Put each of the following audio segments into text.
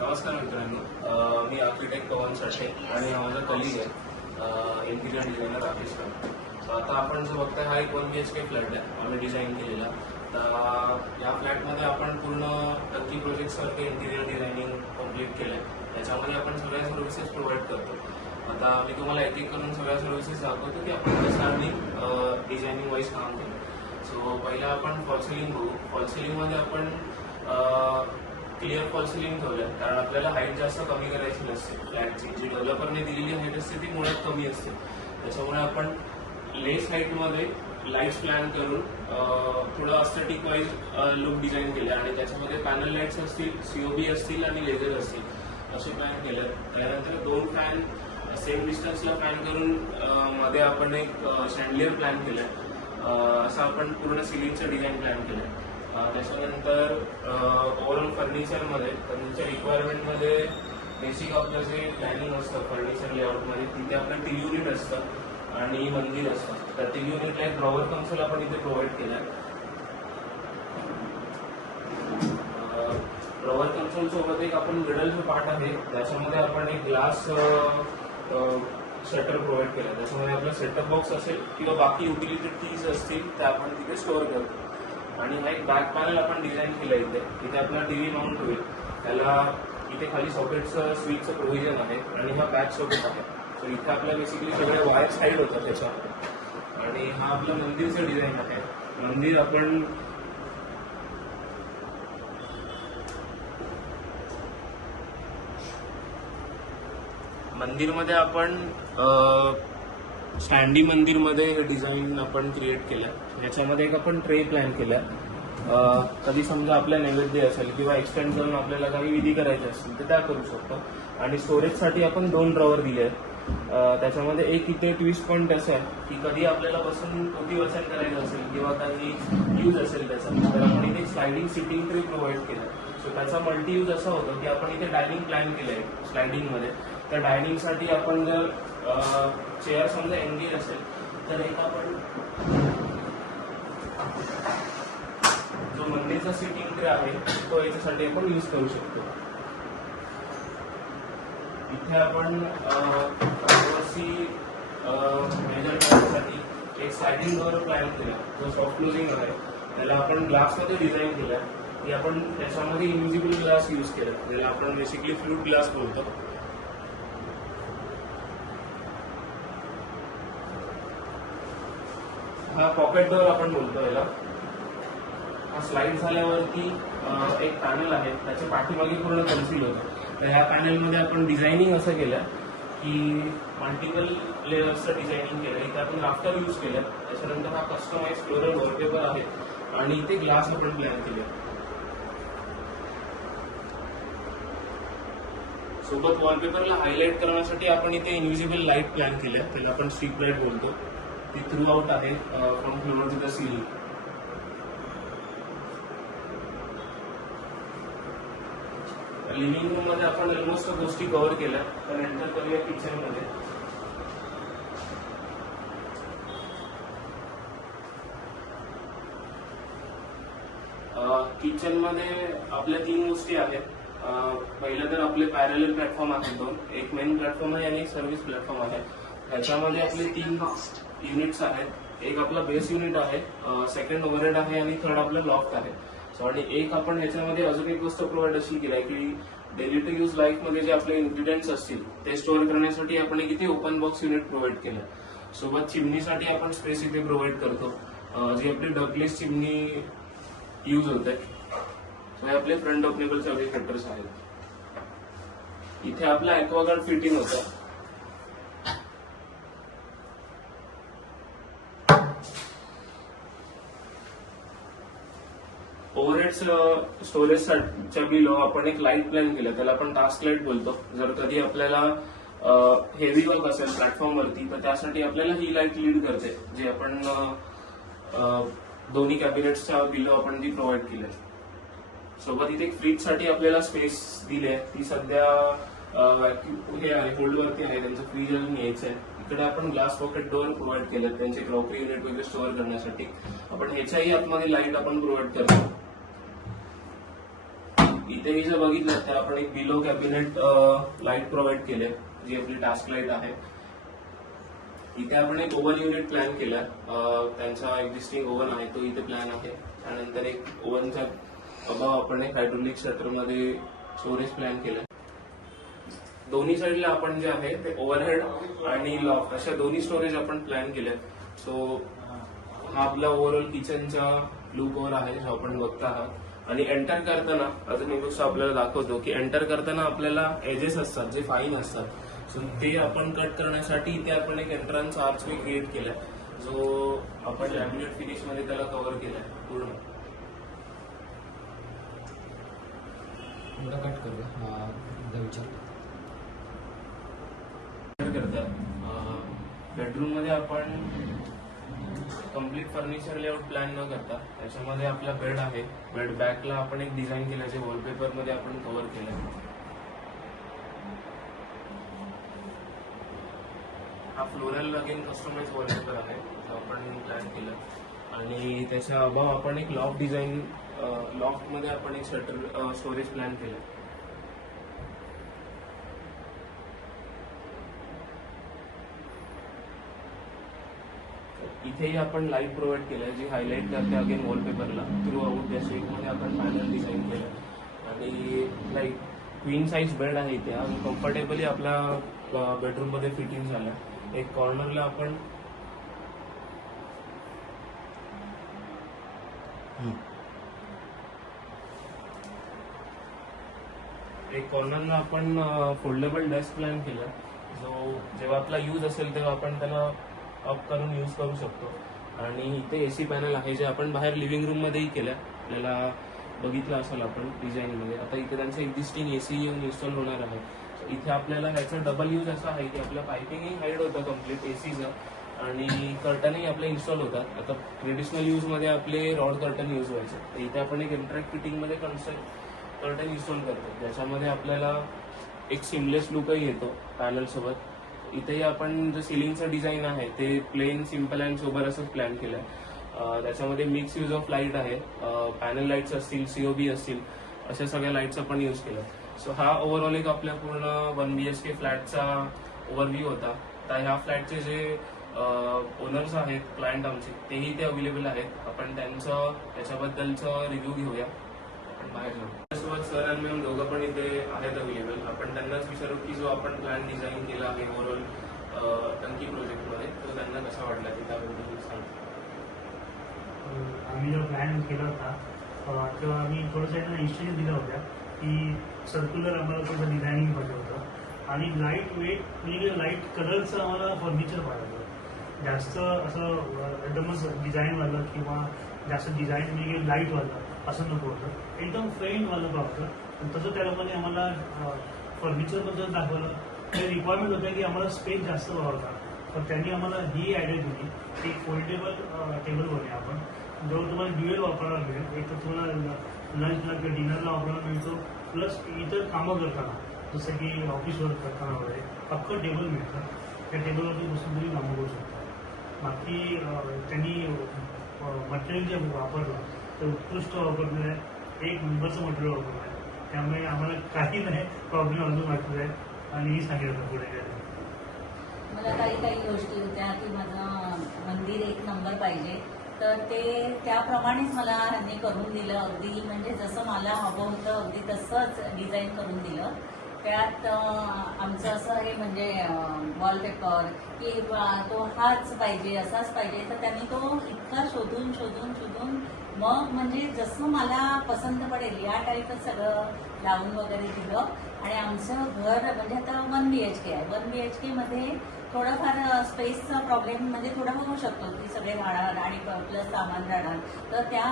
नमस्कार मित्रांनो. मी आर्किटेक्ट पवन साठे आणि हा माझा कलिग आहे. इंटिरियर डिझायनर राकेश राव आता आपण जो बघताय हा एक one B H K flat आहे. आम्ही डिझाईन केलेला. तर या फ्लॅटमध्ये आपण पूर्ण टक्की प्रोजेक्टसारखे इंटिरियर डिझायनिंग कंप्लीट केलं आहे त्याच्यामध्ये आपण सगळ्या सर्व्हिसेस प्रोव्हाइड करतो. आता मी तुम्हाला एक एक करून सगळ्या सर्व्हिसेस दाखवतो की आपण कसं आम्ही डिझायनिंग वाईज काम केलं. सो पहिला आपण फॉल सिलिंग बघू. फॉल सिलिंगमध्ये आपण क्लिअर फॉल सिलिंग ठेवल्या कारण आपल्याला हाईट जास्त कमी करायची नसते. फ्लॅटची जी डेव्हलपरने दिलेली हाईट असते ती मुळात कमी असते. त्याच्यामुळे आपण लेस हाईटमध्ये लाईट्स प्लॅन करून थोडं अस्थेटिक वाईज लुक डिझाईन केलं. आणि त्याच्यामध्ये पॅनल लाईट्स असतील सीओबी असतील आणि लेझर असतील असे प्लॅन केलं. त्यानंतर दोन फॅन सेम डिस्टन्सला प्लॅन करून मध्ये आपण एक शँडलियर प्लॅन केलाय असं आपण पूर्ण सिलिंगचं डिझाईन प्लॅन केलंय त्याच्यानंतर ओव्हरऑल फर्निचरमध्ये फर्निचर रिक्वायरमेंटमध्ये बेसिक आपलं जे प्लॅनिंग असतं फर्निचर लेआउटमध्ये तिथे आपलं टी युनिट असतं आणि मंदिर असतं. तर टी युनिटला एक ड्रॉवर कन्सोल आपण इथे प्रोव्हाइड केला ड्रॉवर कन्सोल सोबत एक आपण मिडल जो पार्ट आहे त्याच्यामध्ये आपण एक ग्लास शटर प्रोव्हाइड केला त्याच्यामध्ये आपला सेटअप बॉक्स असेल किंवा बाकी युटिलिटीज असतील त्या आपण तिथे स्टोअर करतो. आणि हा एक बॅक पॅनल आपण डिझाईन केलं इथे. इथे आपला टीव्ही माउंट होईल त्याला इथे खाली सॉकेटचं स्विचचं प्रोव्हिजन आहे आणि हा बॅक सॉकेट आहे. तर इथे आपल्या बेसिकली सगळ्या वायर साईड होतात त्याच्या आणि हा आपला मंदिरचं डिझाईन आहे. मंदिर आपण मंदिरमध्ये आपण स्टँडी मंदिरमध्ये हे डिझाईन आपण क्रिएट केलं. याच्यामध्ये एक आपण ट्रे प्लॅन केला. कधी समजा आपल्या नैवेद्य असेल किंवा एक्सटेंड करून आपल्याला काही विधी करायचे असतील तर त्या करू शकतो. आणि स्टोरेजसाठी आपण दोन ड्रॉवर दिले आहेत. त्याच्यामध्ये एक इथे ट्विस्ट पॉईंट असं आहे की कधी आपल्याला बसून पोटी वचन करायचं असेल किंवा काही यूज असेल त्याचा तर आपण इथे स्लायडिंग सिटिंग ट्री प्रोव्हाइड केलं. सो त्याचा मल्टी यूज असा होतो की आपण इथे डायनिंग प्लॅन केलं आहे स्लायडिंगमध्ये त्या डायनिंगसाठी आपण जर चेअर समजा एंगेज असेल तर एक आपण जो मंदिरचा सिटिंग ट्रे आहे तो याच्यासाठी आपण यूज करू शकतो. इथे आपण आदिवासी मेजर करण्यासाठी एक स्लायडिंग डोअर प्लॅन केला जो सॉफ्ट क्लोजिंग आहे त्याला आपण ग्लासमध्ये डिझाईन केला. की आपण त्याच्यामध्ये इन्व्हिजिबल ग्लास यूज केला त्याला आपण बेसिकली फ्लूट ग्लास बोलतो. हा पॉकेट डोअर आपण बोलतो याला. हा स्लाइड झाल्यावरती एक पॅनल आहे. त्याच्या पाठीमागे पूर्ण कन्सील होतं. तर ह्या पॅनलमध्ये आपण डिझायनिंग असं केलं की मल्टिपल लेअर्सचं डिझायनिंग केलं. इथे आपण राफ्टर यूज केलं. त्याच्यानंतर हा कस्टमाइज फ्लोरल वॉलपेपर आहे. आणि इथे ग्लास आपण प्लॅन केले. सोबत वॉलपेपरला हायलाईट करण्यासाठी आपण इथे इन्व्हिजिबल लाइट प्लॅन केल्या त्याला आपण स्ट्रीट लाइट बोलतो. ती थ्रू आउट आहे from floor to the ceiling living रूममध्ये आपण ऑलमोस्ट गोष्टी कव्हर केल्या तर एंटर करूया किचनमध्ये. किचनमध्ये आपल्या तीन गोष्टी आहेत. पहिलं तर आपले पॅरल प्लॅटफॉर्म आहेत दोन. एक मेन प्लॅटफॉर्म आहे आणि एक सर्व्हिस प्लॅटफॉर्म आहे. याच्यामध्ये आपले तीन युनिट्स आहेत. एक आपला बेस युनिट आहे सेकंड ओव्हरहेड आहे आणि थर्ड आपलं लॉफ्ट आहे. सो आणि एक आपण ह्याच्यामध्ये अजून एक गोष्ट प्रोव्हाइड अशी केली आहे की डेली टू यूज लाईफमध्ये जे आपले इन्ग्रेडियंट्स असतील ते स्टोअर करण्यासाठी आपण किती इथे ओपन बॉक्स युनिट प्रोव्हाइड केलं सोबत चिमणीसाठी आपण स्पेस इथे प्रोव्हाइड करतो. जी आपली डबलेस चिमणी यूज होते. आहे हे आपले फ्रंट ओपनेबल सगळे फॅक्टर्स आहेत. इथे आपलं ऍक्वागार्ड फिटिंग होतं. स्टोरेज स्टोरेजच्या बिलो आपण एक लाइट प्लॅन केलं. त्याला आपण टास्क लाइट बोलतो. जर कधी आपल्याला uh, हेवी वर्क असेल प्लॅटफॉर्म वरती तर त्यासाठी आपल्याला ही लाइट लीड करते जे आपण uh, uh, दोन्ही कॅबिनेट्सच्या बिलो आपण ती प्रोव्हाइड केले सोबत इथे फ्रीजसाठी आपल्याला स्पेस दिली आहे ती सध्या हे आहे होल्ड वरती आहे. त्यांचं फ्रीज अजून यायचं आहे. इकडे आपण ग्लास पॉकेट डोअर प्रोव्हाइड केलं त्यांचे क्रॉकरी युनिट वगैरे स्टोअर करण्यासाठी. आपण ह्याच्याही आतमध्ये लाइट आपण प्रोव्हाइड करतो. इथे मी जर बघितलं तर आपण एक बिलो कॅबिनेट लाइट प्रोव्हाइड केले. जी आपली टास्क लाइट आहे. इथे आपण एक ओव्हन युनिट प्लॅन केला. त्यांचा एक्झिस्टिंग ओव्हन आहे तो इथे प्लॅन आहे. त्यानंतर एक ओव्हनचा अभाव आपण एक हायड्रोलिक शटरमध्ये स्टोरेज प्लॅन केला. दोन्ही साईडला आपण जे आहे ते ओव्हरहेड आणि लॉक अशा दोन्ही स्टोरेज आपण प्लॅन केले सो हा आपला ओव्हरऑल किचनचा लुक ओव्हर आहे जो आपण बघता आहात. आणि एंटर करताना अजून एक गोष्ट आपल्याला दाखवतो की एंटर करताना आपल्याला एजेस असतात जे फाईन असतात. सो ते आपण कट करण्यासाठी इथे आपण एक एंट्रन्स आर्च वे क्रिएट केलाय. जो आपण लॅमिनेट फिनिशमध्ये त्याला कव्हर केलाय पूर्ण. कट करूया. हा विचार. करतात बेडरूममध्ये आपण कंप्लीट फर्निचर लेआउट प्लॅन न करता त्याच्यामध्ये आपला बेड आहे. बेड बॅकला आपण एक डिझाईन केलं जे वॉलपेपरमध्ये आपण कव्हर केलं. हा फ्लोरल अगेन कस्टमाइज वॉलपेपर आहे आपण प्लॅन केलं. आणि त्याच्या अभाव आपण एक लॉफ्ट डिझाईन लॉफ्टमध्ये आपण एक शटर स्टोरेज प्लॅन केलं. इथेही आपण लाइट प्रोव्हाइड केलंय जी हायलाईट करते अगेन वॉलपेपरला थ्रू आउट त्या मध्ये आपण पॅनल डिझाईन केलं. आणि लाईक क्वीन साईज बेड आहे इथे. आणि कम्फर्टेबली आपल्या बेडरूममध्ये फिटिंग झालं. एक कॉर्नरला आपण एक कॉर्नरला आपण फोल्डेबल डेस्क प्लॅन केला. जो जेव्हा आपला यूज असेल तेव्हा आपण त्याला अप करून यूज करू शकतो. आणि इथे एसी पॅनल आहे जे आपण बाहेर लिव्हिंग रूम मध्येही केलं आपल्याला बघितलं असेल आपण डिझाईन मध्ये. आता इथे त्यांचं एक्झिस्टिंग एसी येऊन इन्स्टॉल होणार आहे. इथे आपल्याला ह्याचा डबल यूज असा आहे की आपलं पायपिंगही हाईड होतं कंप्लीट एसीचं आणि कर्टनही आपले इन्स्टॉल होतात आता ट्रेडिशनल यूजमध्ये आपले रॉड कर्टन यूज व्हायचे. तर इथे आपण एक इंटरॅक्ट फिटिंगमध्ये कन्स्ट्रक्ट कर्टन इन्स्टॉल करतो. ज्याच्यामध्ये आपल्याला एक सिमलेस लुकही येतो पॅनलसोबत इथेही आपण जे सिलिंगचं डिझाईन आहे ते प्लेन सिंपल अँड सोबर असंच प्लॅन केलंय. आहे त्याच्यामध्ये मिक्स यूज ऑफ लाइट आहे. पॅनल लाईट्स असतील सीओबी असतील अशा सगळ्या लाईट्स आपण यूज केलं सो हा ओव्हरऑल एक आपल्या पूर्ण वन बी एच के फ्लॅटचा ओव्हरव्ह्यू होता. तर ह्या फ्लॅटचे जे ओनर्स आहेत क्लायंट आमचे तेही ते अवेलेबल आहेत. आपण त्यांचं त्याच्याबद्दलचं रिव्ह्यू घेऊया. आपण बाहेर जाऊ. त्यासोबत सर आणि मॅम दोघं पण इथे आहेत अवेलेबल आपण त्यांनाच विचारू की जो आपण प्लॅन डिझाईन केला आहे ओव्हरऑल टंकी प्रोजेक्टमध्ये तो त्यांना कसा वाटला ते त्याबद्दल सांग आम्ही जो प्लॅन केला होता तेव्हा आम्ही थोडंसं इन्स्ट्रक्शन दिल्या होत्या की सर्क्युलर आम्हाला थोडं डिझायनिंग पाहिजे होतं. आणि लाइट वेट म्हणजे लाइट कलरचं आम्हाला फर्निचर पाहिजे होतं. जास्त असं अं, एकदमच डिझाईनवालं किंवा जास्त डिझाईन म्हणजे लाईटवालं असं नको होतं. एकदम फ्रेंडवालं पाहतं तसं त्या लोकांनी आम्हाला फर्निचरबद्दल दाखवलं. ते रिक्वायरमेंट होतं की आम्हाला स्पेस जास्त हवा तर त्यांनी आम्हाला ही आयडिया दिली. की फोल्डेबल टेबल बनवूया आपण. जो तुम्हाला ड्युएल वापरायला मिळेल एक तर तुम्हाला लंचला किंवा डिनरला वापरायला मिळतो. प्लस इतर कामं करताना जसं की ऑफिस वर्क करताना वगैरे अख्खं टेबल मिळतं. त्या टेबलवरती बसून तुम्ही कामं करू शकता. बाकी त्यांनी मटेरियल जे वापरलं तर उत्कृष्ट वापरलेलं आहे एक नंबरचं मटेरियल वापरलं आहे त्यामुळे आम्हाला काही नाही प्रॉब्लेम अजून वाटत आहे. आणि मी सांगितलं पुढे मला काही काही गोष्टी होत्या की माझं मंदिर एक नंबर पाहिजे. तर ते त्याप्रमाणेच मला ह्यांनी करून दिलं. अगदी म्हणजे जसं मला हवं होतं अगदी तसंच डिझाईन करून दिलं. त्यात आमचं असं हे म्हणजे वॉलपेपर की तो हाच पाहिजे असाच पाहिजे तर त्यांनी तो इतका शोधून शोधून शोधून मग म्हणजे जसं मला पसंत पडेल या टाईपच सगळं लावून वगैरे दिलं. आणि आमचं घर म्हणजे आता वन बी एच के आहे. वन बी एच केमध्ये थोडंफार थोडाफार स्पेसचा प्रॉब्लेम म्हणजे थोडा होऊ शकतो की सगळे राहणार आणि प्लस सामान राहणार तर त्या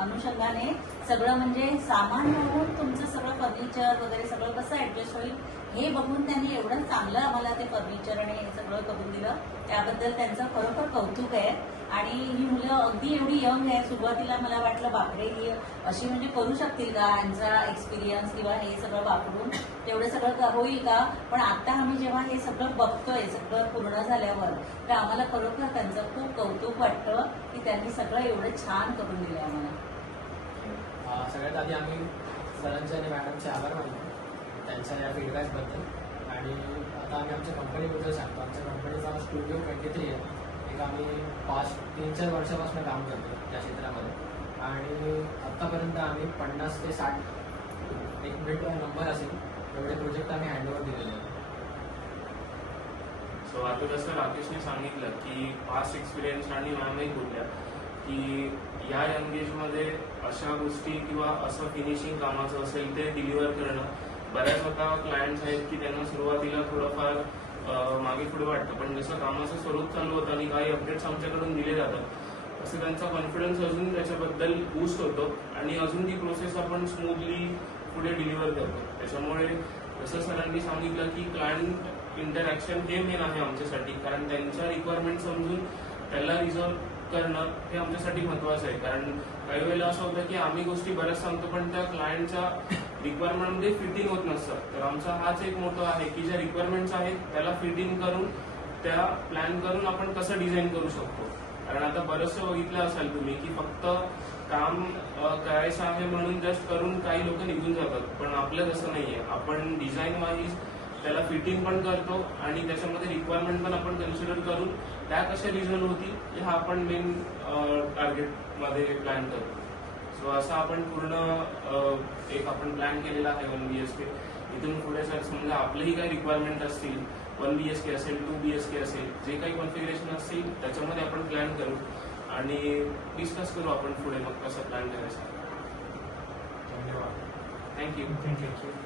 अनुषंगाने सगळं म्हणजे सामान बघून तुमचं सगळं फर्निचर वगैरे सगळं कसं ऍडजस्ट होईल हे बघून त्यांनी एवढं चांगलं आम्हाला ते फर्निचर आणि हे सगळं करून दिलं. त्याबद्दल त्यांचं खरोखर कौतुक आहे. आणि ही मुलं अगदी एवढी यंग आहे सुरुवातीला मला वाटलं बापरे ही अशी म्हणजे करू शकतील का यांचा एक्सपिरियन्स किंवा हे सगळं वापरून? तेवढं सगळं होईल का? पण आता आम्ही जेव्हा हे सगळं बघतोय सगळं पूर्ण झाल्यावर तर आम्हाला खरोखर त्यांचं खूप कौतुक वाटतं की त्यांनी सगळं एवढं छान करून दिलं आम्हाला. सगळ्यात आधी आम्ही सरांचे आणि मॅडमचे आभार मानतो. त्यांच्या या फीडबॅकबद्दल आणि आता आम्ही आमच्या कंपनीबद्दल सांगतो. आमच्या कंपनीचा स्टुडिओ ट्वेंटी थ्री आहे. एक आम्ही पाच तीन चार वर्षापासून काम करतो त्या क्षेत्रामध्ये. आणि आत्तापर्यंत आम्ही पन्नास ते साठ एक मिनिट नंबर असेल. एवढे प्रोजेक्ट आम्ही हँडओव्हर दिलेले आहेत. सो आता जसं राकेशने सांगितलं की पास्ट एक्सपिरियन्स आणि मॅमही बोलल्या. की या यंगेजमध्ये अशा गोष्टी किंवा असं फिनिशिंग कामाचं असेल ते डिलिव्हर करणं बऱ्याच आता क्लायंट्स आहेत की त्यांना सुरुवातीला थोडंफार मागे पुढे वाटतं. पण जसं कामाचं स्वरूप चालू होतं आणि काही अपडेट्स आमच्याकडून दिले जातात असं त्यांचा कॉन्फिडन्स अजून त्याच्याबद्दल बूस्ट होतो आणि अजून ती प्रोसेस आपण स्मूथली पुढे डिलिव्हर करतो. त्याच्यामुळे जसं सरांनी सांगितलं की क्लायंट इंटरॅक्शन हे मेन आहे आमच्यासाठी कारण त्यांच्या रिक्वायरमेंट समजून त्याला रिझॉल्व करणं हे आमच्यासाठी महत्वाचं आहे. कारण काही वेळेला असं होतं की आम्ही गोष्टी बऱ्याच सांगतो पण त्या क्लायंटच्या रिक्वायरमेंटमध्ये फिटिंग होत नसतं तर आमचा हाच एक मोठं आहे की ज्या रिक्वायरमेंट्स आहेत त्याला फिटिंग करून त्या प्लॅन करून आपण कसं डिझाईन करू शकतो. कारण आता बरंचसं बघितलं असाल तुम्ही की फक्त काम करायचं आहे म्हणून जस्ट करून काही लोक निघून जातात. पण आपलं तसं नाहीये. आपण डिझाईन वाईज त्याला फिटिंग पण करतो आणि त्याच्यामध्ये रिक्वायरमेंट पण आपण कन्सिडर करून त्या कशा रिझल्ट होतील हा आपण मेन टार्गेटमध्ये प्लॅन करतो. सो असा आपण पूर्ण एक आपण प्लॅन केलेला आहे वन बी एस के इथून पुढे सर समजा आपलेही काही रिक्वायरमेंट असतील वन बी एस के असेल टू बी एस के असेल जे काही कॉन्फिगरेशन असतील त्याच्यामध्ये आपण प्लॅन करू आणि डिस्कस करू आपण पुढे मग कसं प्लॅन करायचं. धन्यवाद. Thank you thank you